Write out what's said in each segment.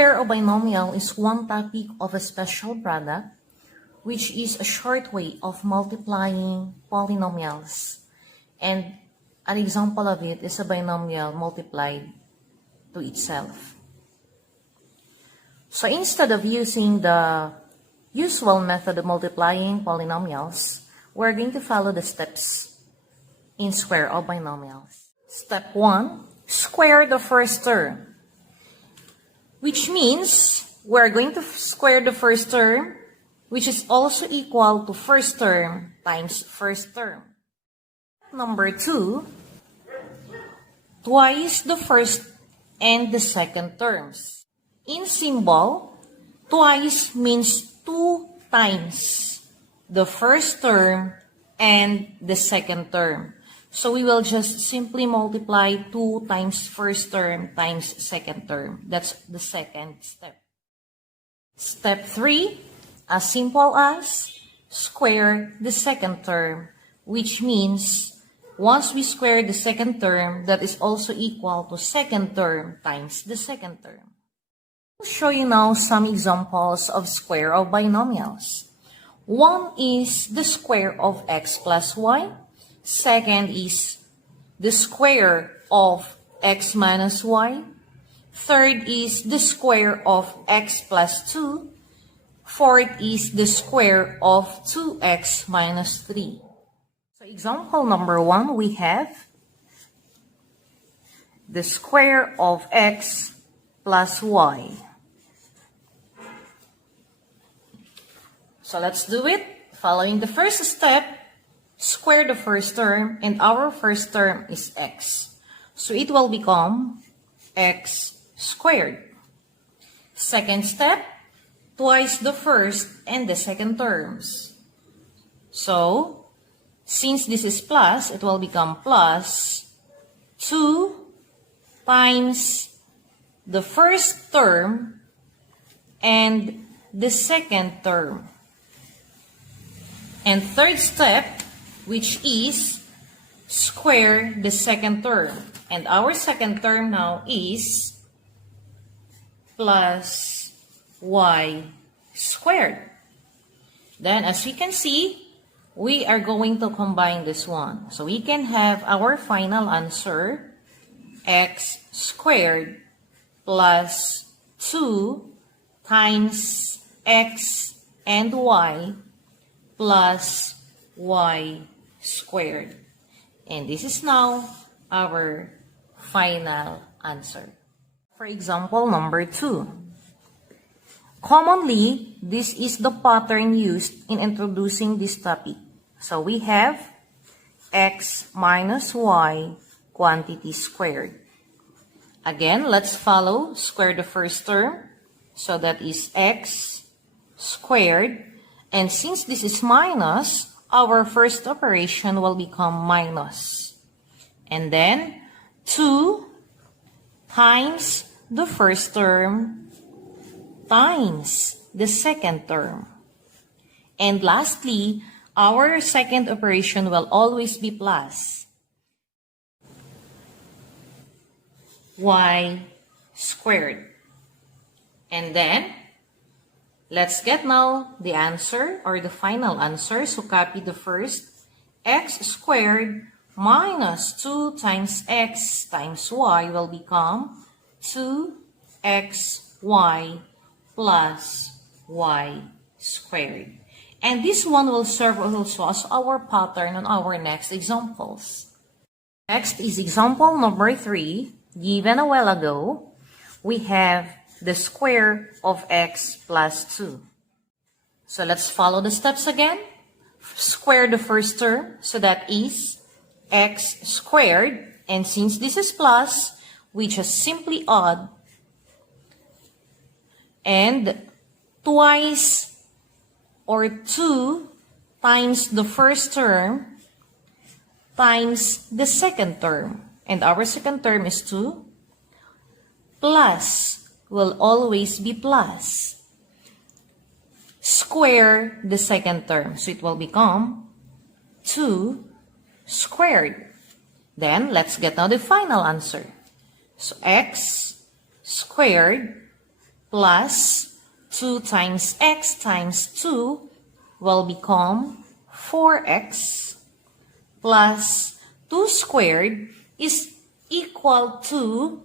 square of binomial is one topic of a special product, which is a short way of multiplying polynomials. And an example of it is a binomial multiplied to itself. So instead of using the usual method of multiplying polynomials, we're going to follow the steps in square of binomials. Step 1, square the first term, which means we're going to square the first term, which is also equal to first term times first term. Number 2, twice the first and the second terms. In symbol, twice means 2 times the first term and the second term. So we will just simply multiply 2 times first term times second term. That's the second step. Step 3, as simple as square the second term, which means once we square the second term, that is also equal to second term times the second term. I'll show you now some examples of square of binomials. One is the square of x plus y. Second is the square of x minus y. Third is the square of x plus 2. Fourth is the square of 2x minus 3. So example number 1, we have the square of x plus y. So let's do it. Following the first step, square the first term, and our first term is x. So it will become x squared. Second step, twice the first and the second terms. So, since this is plus, it will become plus 2 times the first term and the second term. And third step, which is square the second term. And our second term now is plus y squared. Then as we can see, we are going to combine this one. So we can have our final answer, x squared plus 2 times x and y plus y squared. And this is now our final answer. For example, number 2. Commonly, this is the pattern used in introducing this topic. So we have x minus y quantity squared. Again, let's follow square the first term. So that is x squared. And since this is minus, our first operation will become minus. And then 2 times the first term times the second term. And lastly, our second operation will always be plus y squared. And then, let's get now the answer or the final answer. So copy the first, x squared minus 2 times x times y will become 2xy plus y squared. And this one will serve also as our pattern on our next examples. Next is example number 3, given a while ago. We have the square of x plus 2. So let's follow the steps again. Square the first term, so that is x squared. And since this is plus, we just simply add and twice or 2 times the first term times the second term. And our second term is 2 plus will always be plus. Square the second term. So it will become 2 squared. Then, let's get now the final answer. So, x squared plus 2 times x times 2 will become 4x plus 2 squared is equal to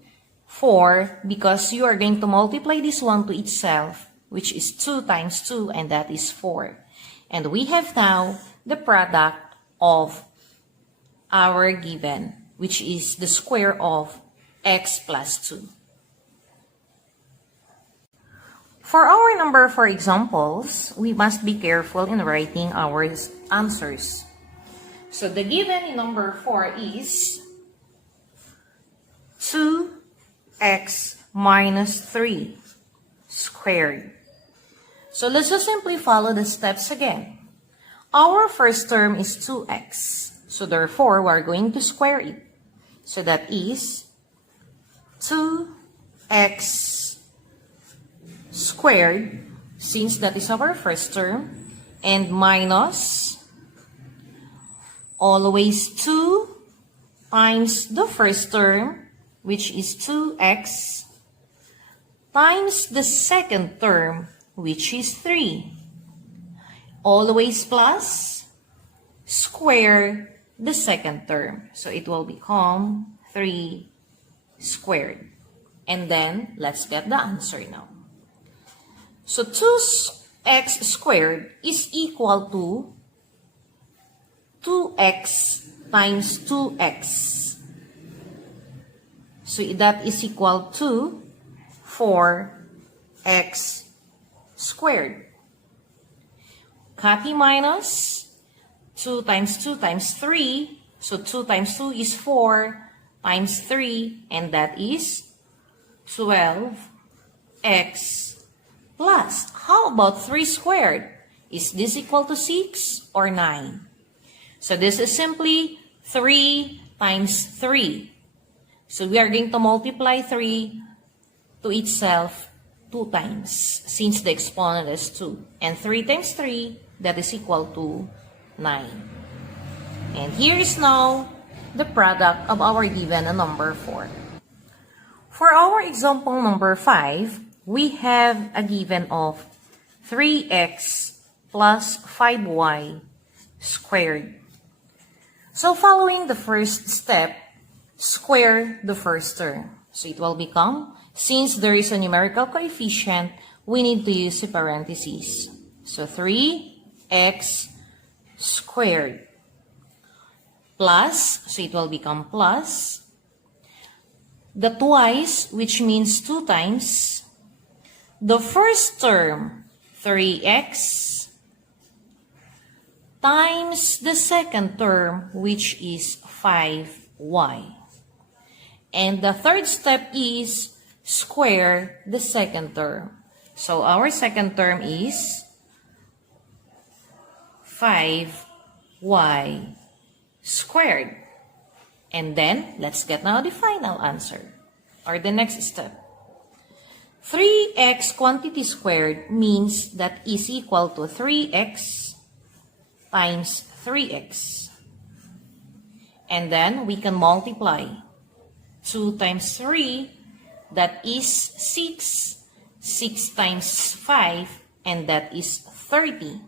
4 because you are going to multiply this one to itself, which is 2 times 2, and that is 4. And we have now the product of our given, which is the square of x plus 2. For our number 4 examples, we must be careful in writing our answers. So the given in number 4 is 2x minus 3 squared. So let's just simply follow the steps again. Our first term is 2x. So therefore, we are going to square it. So that is 2x squared, since that is our first term, and minus always 2 times the first term, which is 2x, times the second term, which is 3. Always plus square the second term. So it will become 3 squared. And then, let's get the answer now. So 2x squared is equal to 2x times 2x. So that is equal to 4x squared. Copy minus 2 times 2 times 3. So 2 times 2 is 4 times 3, and that is 12x plus. How about 3 squared? Is this equal to 6 or 9? So this is simply 3 times 3. So we are going to multiply 3 to itself 2 times, since the exponent is 2. And 3 times 3, that is equal to 9. And here is now the product of our given number 4. For our example number 5, we have a given of 3x plus 5y squared. So following the first step, square the first term. So it will become, since there is a numerical coefficient, we need to use a parentheses. So 3x squared plus, so it will become plus, the twice, which means 2 times, the first term, 3x, times the second term, which is 5y. And the third step is square the second term. So our second term is 5y squared. And then, let's get now the final answer, or the next step. 3x quantity squared means that is equal to 3x times 3x. And then, we can multiply 2 times 3, that is 6. 6 times 5, and that is 30.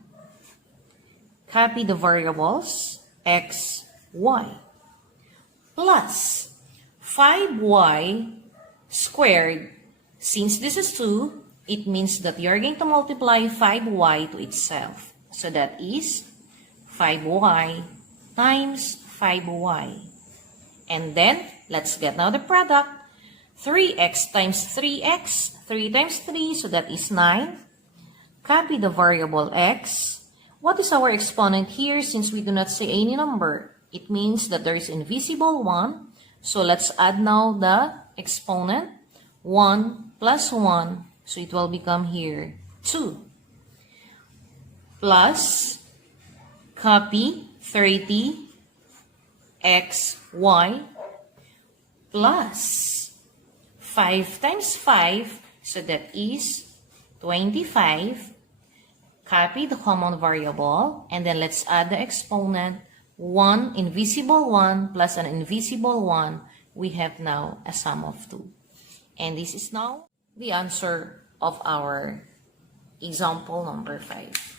Copy the variables, x, y. Plus 5y squared. Since this is 2, it means that you're going to multiply 5y to itself. So that is 5y times 5y. And then, let's get now the product. 3x times 3x. 3 times 3, so that is 9. Copy the variable x. What is our exponent here since we do not see any number? It means that there is invisible 1. So let's add now the exponent. 1 plus 1. So it will become here 2. Plus, copy 30 x, y, plus 5 times 5. So that is 25. Copy the common variable. And then let's add the exponent. 1 invisible 1 plus an invisible 1, we have now a sum of 2. And this is now the answer of our example number 5.